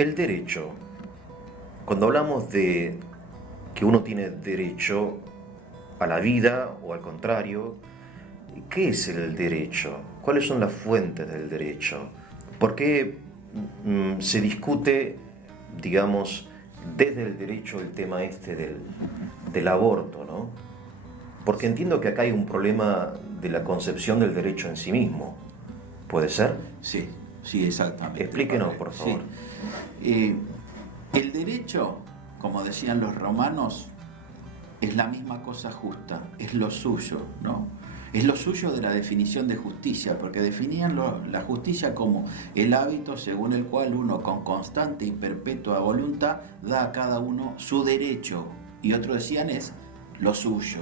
El derecho, cuando hablamos de que uno tiene derecho a la vida o al contrario, ¿qué es el derecho? ¿Cuáles son las fuentes del derecho? ¿Por qué se discute, digamos, desde el derecho el tema este del aborto, ¿no? Porque entiendo que acá hay un problema de la concepción del derecho en sí mismo. ¿Puede ser? Sí, sí, exactamente. Explíquenos, por favor. Sí. El derecho, como decían los romanos, es la misma cosa justa, es lo suyo, ¿no? Es lo suyo de la definición de justicia, porque definían la justicia como el hábito según el cual uno con constante y perpetua voluntad da a cada uno su derecho, y otros decían es lo suyo.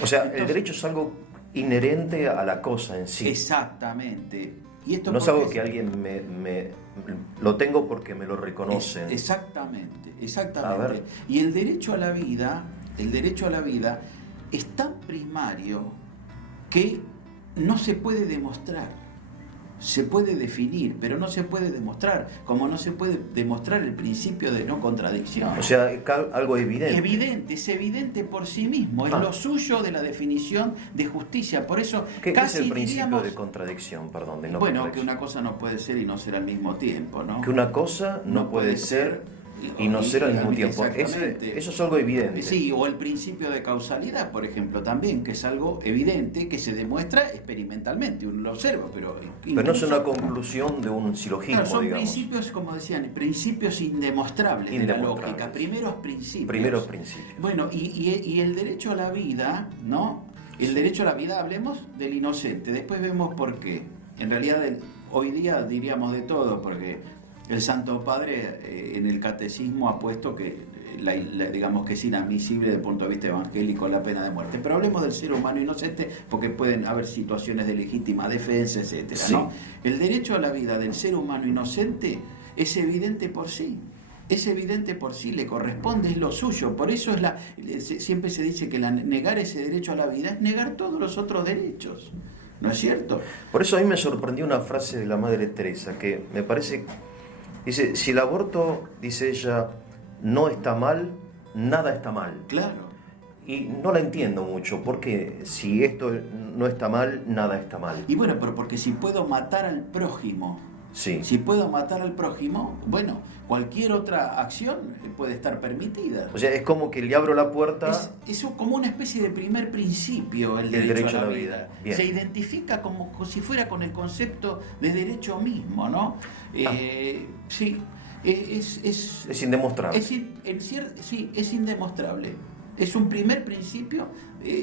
O sea, entonces, el derecho es algo inherente a la cosa en sí. Exactamente. ¿Y esto no es algo que alguien lo tengo porque me lo reconocen? Exactamente, exactamente. Y el derecho a la vida es tan primario que no se puede demostrar. Se puede definir, pero no se puede demostrar, como no se puede demostrar el principio de no contradicción. O sea, algo evidente. Es evidente por sí mismo, es lo suyo de la definición de justicia. Por eso ¿Qué es el principio de contradicción, perdón? De no contradicción. Que una cosa no puede ser y no ser al mismo tiempo, ¿no? Que una cosa no puede ser y no ser al mismo tiempo. Eso es algo evidente. Sí, o el principio de causalidad, por ejemplo, también, que es algo evidente que se demuestra experimentalmente, uno lo observa, pero no es una conclusión de un silogismo, claro, son digamos. Principios, como decían, principios indemostrables de la lógica, primeros principios. Bueno, y el derecho a la vida, ¿no? El derecho a la vida, hablemos del inocente, después vemos por qué. En realidad, hoy día diríamos de todo, porque el Santo Padre en el Catecismo ha puesto que digamos que es inadmisible desde el punto de vista evangélico la pena de muerte. Pero hablemos del ser humano inocente porque pueden haber situaciones de legítima defensa, etcétera, sí. ¿no? El derecho a la vida del ser humano inocente es evidente por sí. Es evidente por sí, le corresponde, es lo suyo. Por eso siempre se dice que negar ese derecho a la vida es negar todos los otros derechos. ¿No es cierto? Por eso a mí me sorprendió una frase de la Madre Teresa que me parece... Dice, si el aborto, dice ella, no está mal, nada está mal. Claro. Y no la entiendo mucho, porque si esto no está mal, nada está mal. Y bueno, pero porque si puedo matar al prójimo, sí. Si puedo matar al prójimo, bueno, cualquier otra acción puede estar permitida. O sea, es como que le abro la puerta... Es como una especie de primer principio el derecho a la vida. Se identifica como si fuera con el concepto de derecho mismo, ¿no? Sí, es indemostrable. Sí, es indemostrable. Es un primer principio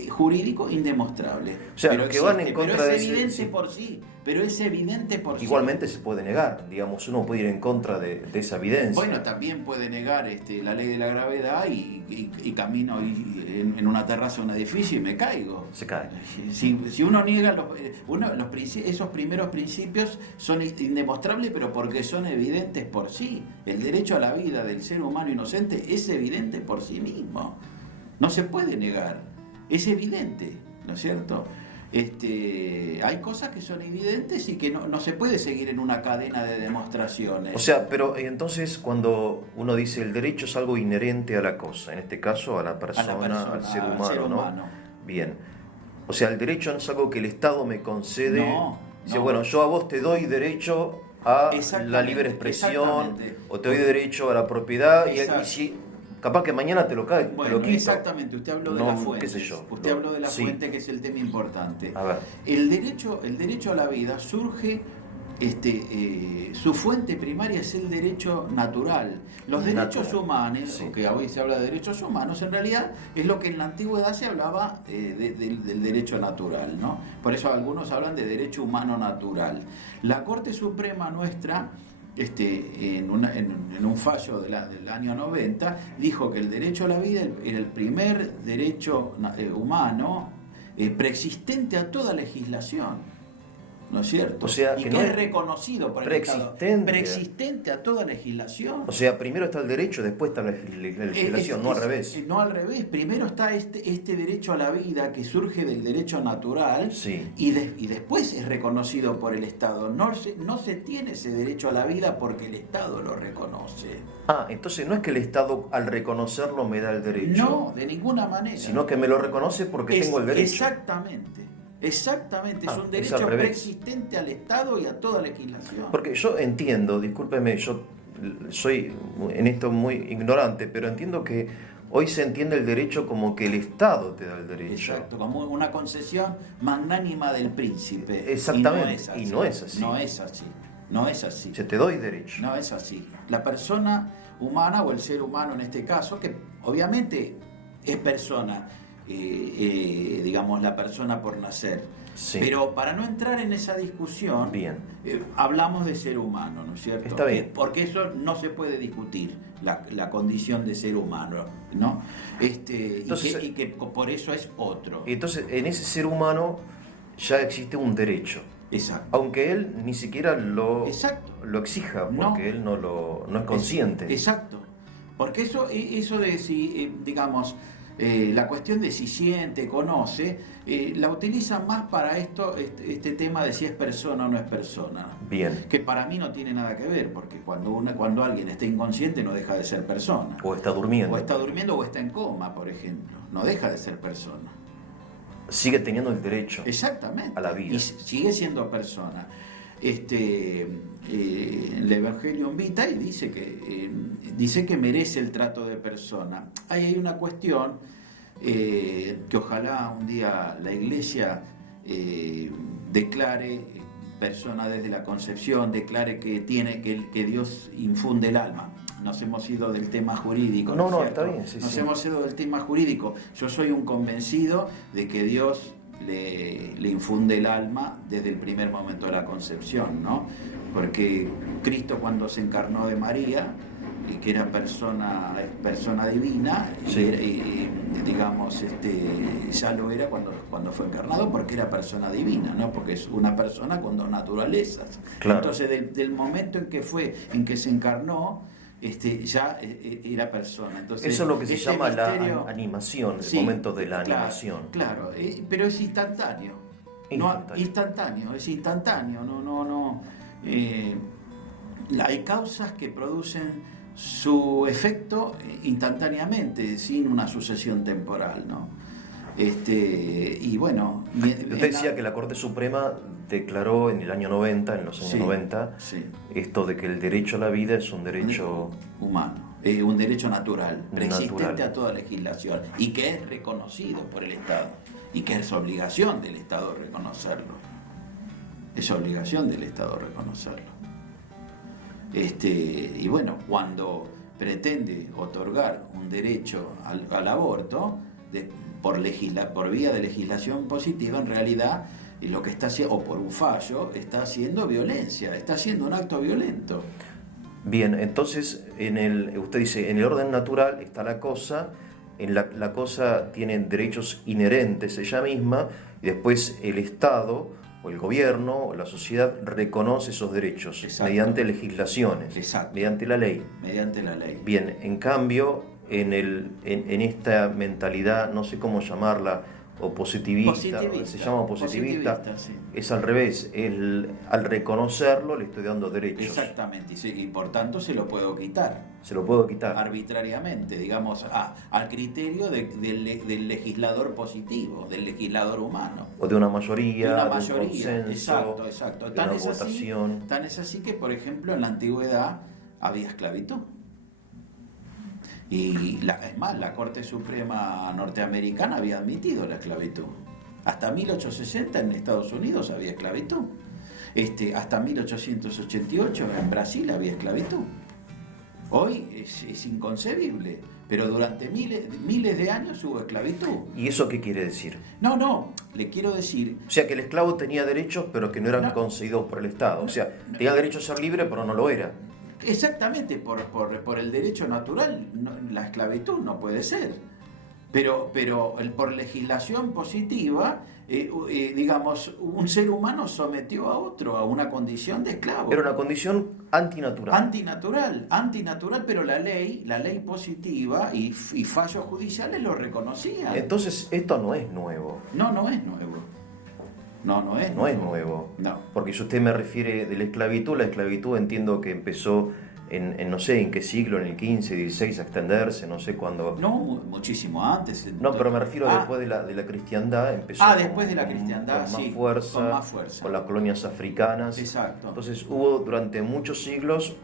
jurídico indemostrable. O sea, pero que van en contra de ese... Pero es evidente por sí. Pero es evidente por sí. Igualmente se puede negar, digamos, uno puede ir en contra de esa evidencia. Bueno, también puede negar la ley de la gravedad y camino en una terraza de un edificio y me caigo. Se cae. Si uno niega esos primeros principios son indemostrables, pero porque son evidentes por sí. El derecho a la vida del ser humano inocente es evidente por sí mismo. No se puede negar. Es evidente, ¿no es cierto? Hay cosas que son evidentes y que no se puede seguir en una cadena de demostraciones. O sea, pero entonces cuando uno dice el derecho es algo inherente a la cosa, en este caso a la persona, al ser humano, ¿no? Bien. O sea, el derecho no es algo que el Estado me concede. No. Bueno, yo a vos te doy derecho a la libre expresión o te doy derecho a la propiedad y si capaz que mañana te lo cae, bueno, te lo quito. Exactamente, usted habló de la fuente. ¿Qué sé yo? Usted habló de la fuente, que es el tema importante. A ver. El derecho a la vida surge, su fuente primaria es el derecho natural. Los derechos humanos, aunque hoy se habla de derechos humanos, en realidad es lo que en la antigüedad se hablaba del derecho natural, ¿no? Por eso algunos hablan de derecho humano natural. La Corte Suprema nuestra, en un fallo del año 90, dijo que el derecho a la vida era el primer derecho humano preexistente a toda legislación. ¿no es cierto? O sea, y que no es reconocido por el Estado. Preexistente a toda legislación. O sea, primero está el derecho, después está la legislación, no al revés. No al revés. Primero está este derecho a la vida que surge del derecho natural, sí. y después es reconocido por el Estado. No se tiene ese derecho a la vida porque el Estado lo reconoce. Entonces no es que el Estado al reconocerlo me da el derecho. No, de ninguna manera. Sino que me lo reconoce porque tengo el derecho. Exactamente, es un derecho preexistente al Estado y a toda legislación. Porque yo entiendo, discúlpeme, yo soy en esto muy ignorante, pero entiendo que hoy se entiende el derecho como que el Estado te da el derecho. Exacto, como una concesión magnánima del príncipe. Exactamente, y no es así. No es así. Se te doy derecho. No es así. La persona humana, o el ser humano en este caso, que obviamente es persona, digamos, la persona por nacer. Sí. Pero para no entrar en esa discusión, hablamos de ser humano, ¿no es cierto? Está bien. Porque eso no se puede discutir, la condición de ser humano, ¿no? Entonces, y que por eso es otro. Entonces, en ese ser humano ya existe un derecho. Exacto. Aunque él ni siquiera lo exija, porque él no es consciente. Exacto. Porque eso de si, digamos, la cuestión de si siente, conoce, la utilizan más para este tema de si es persona o no es persona. Bien. Que para mí no tiene nada que ver, porque cuando alguien está inconsciente no deja de ser persona. O está durmiendo. O está en coma, por ejemplo. No deja de ser persona. Sigue teniendo el derecho. Exactamente. A la vida. Y sigue siendo persona. El Evangelium Vitae dice que merece el trato de persona. Ahí hay una cuestión que ojalá un día la Iglesia declare persona desde la concepción, declare que Dios infunde el alma. Nos hemos ido del tema jurídico. No, está bien. Nos hemos ido del tema jurídico. Yo soy un convencido de que Dios le infunde el alma desde el primer momento de la concepción, ¿no? Porque Cristo, cuando se encarnó de María, y que era persona divina, digamos, ya lo era cuando fue encarnado, porque era persona divina, ¿no? Porque es una persona con dos naturalezas. Claro. Entonces, del momento en que se encarnó, ya era persona. Entonces, eso es lo que se llama la animación, el momento de la animación. Claro, pero es instantáneo. Es instantáneo. Hay causas que producen su efecto instantáneamente, sin una sucesión temporal, ¿no? Y bueno... Usted decía que la Corte Suprema declaró en el año 90, en los años 90, esto de que el derecho a la vida es un derecho humano, un derecho natural, preexistente a toda legislación, y que es reconocido por el Estado, y que es obligación del Estado reconocerlo. Es obligación del Estado reconocerlo. Y bueno, cuando pretende otorgar un derecho al aborto por vía de legislación positiva, en realidad lo que está haciendo, o por un fallo, está haciendo violencia, está haciendo un acto violento. Bien, entonces usted dice, en el orden natural está la cosa, la cosa tiene derechos inherentes ella misma, y después el Estado o el gobierno o la sociedad reconoce esos derechos. Exacto. Mediante legislaciones. Exacto. Mediante la ley. Mediante la ley. Bien, en cambio, en esta mentalidad, no sé cómo llamarla, o positivista. Se llama positivista, sí. Es al revés, al reconocerlo le estoy dando derechos. Exactamente, y por tanto se lo puedo quitar. Se lo puedo quitar. Arbitrariamente, digamos, al criterio del legislador positivo, del legislador humano. O de una mayoría, de un consenso, exacto. De una votación. Tan es así que, por ejemplo, en la antigüedad había esclavitud. Y es más, la Corte Suprema norteamericana había admitido la esclavitud. Hasta 1860 en Estados Unidos había esclavitud. Hasta 1888 en Brasil había esclavitud. Hoy es inconcebible, pero durante miles de años hubo esclavitud. ¿Y eso qué quiere decir? No, le quiero decir... O sea, que el esclavo tenía derechos, pero que no eran concedidos por el Estado. O sea, tenía derecho a ser libre, pero no lo era. Exactamente, por el derecho natural, la esclavitud no puede ser. Pero por legislación positiva, digamos, un ser humano sometió a otro a una condición de esclavo. Era una condición antinatural. Antinatural, pero la ley positiva y fallos judiciales lo reconocían. Entonces, esto no es nuevo. No es nuevo. No es nuevo. No. Porque si usted me refiere de la esclavitud entiendo que empezó en no sé en qué siglo, en el 15, 16, a extenderse, no sé cuándo. No, muchísimo antes. No, pero me refiero después de la cristiandad, empezó después de la cristiandad, con más fuerza, con las colonias africanas. Exacto. Entonces hubo durante muchos siglos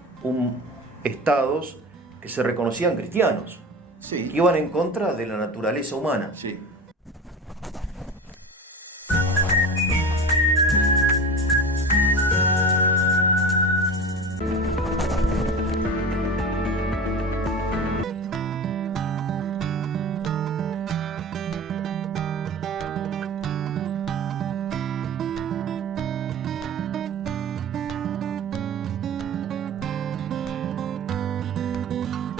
estados que se reconocían cristianos, sí, que iban en contra de la naturaleza humana. Sí.